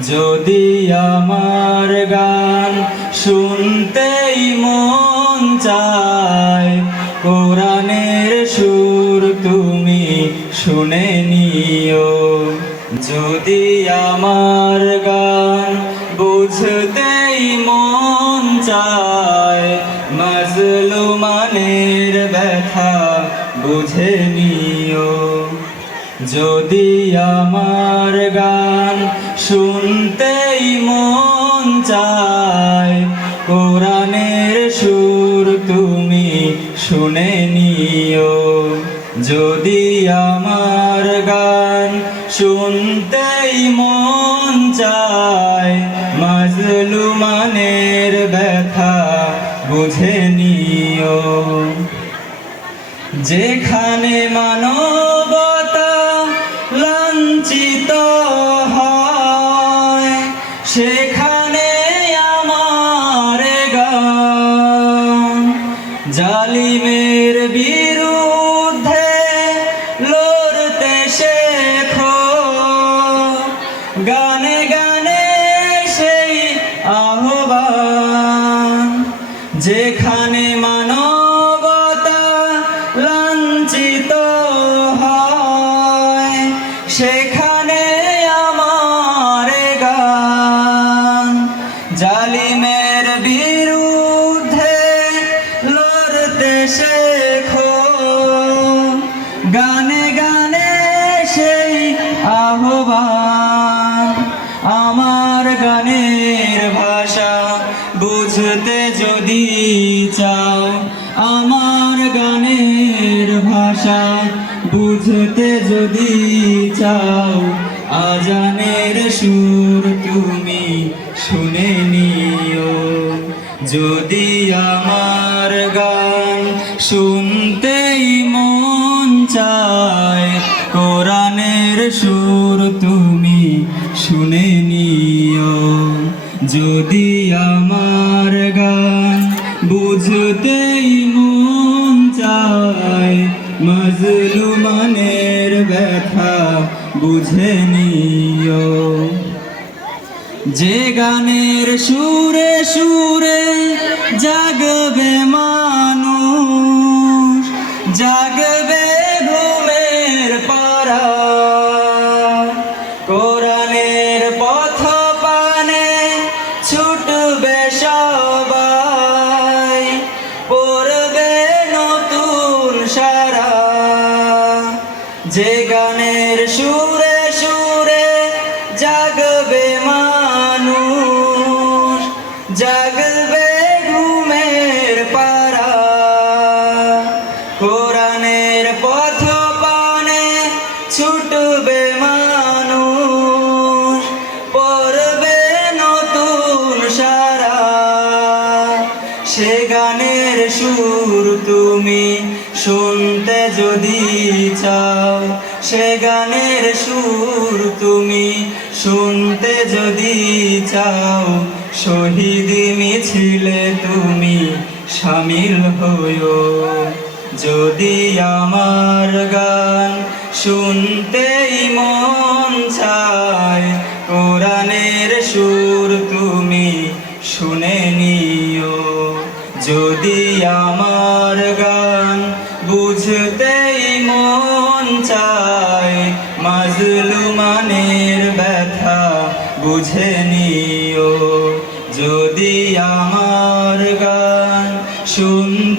যদি আমার গান শুনতেই মন চায়, কোরআনের সুর তুমি শুনে নিও। যদি আমার গান বুঝতেই মন চায়, মাজলুমানের ব্যথা বুঝে নিও। যদি আমার গান শুনতেই মন চায়। কোরআনের সুর তুমি শুনে নিও। যদি আমার গান শুনতেই মন চায়, মাজলুমানের ব্যথা বুঝে নিও। যেখানে মানবতা জালিমের বিরুদ্ধে লড়তে শেখো। গানে গানে সেই আহ্বান যেখানে মানবতা শেখো। গানে গানে সেই আমার গানের ভাষা বুঝতে যদি চাও, আমার গানের ভাষা বুঝতে যদি চাও সুর তুমি শুনে নিও। যদি আমার শুনতেই মন চায়। কোরআনের সুর তুমি শুনে নিও। যদি আমার গান বুঝতেই মন চায়, মজলুমানের ব্যথা বুঝে নিও। যে গানের সুরে সুরে সবাই পড়বে নতুন সারা। যে গানের সুরে সুরে জাগবে মানুষ, জাগবে ঘুমের পারা কোরআনের পথ পানে ছুটবে মানুষ গানের সুর তুমি শুনতে যদি চাও, সে গানের সুর তুমি শুনতে যদি চাও, শহীদ মিছিলে তুমি সামিল হইও। যদি আমার গান শুনতেই মন চায় বুঝে নিও যদি আমার গান শুনতেই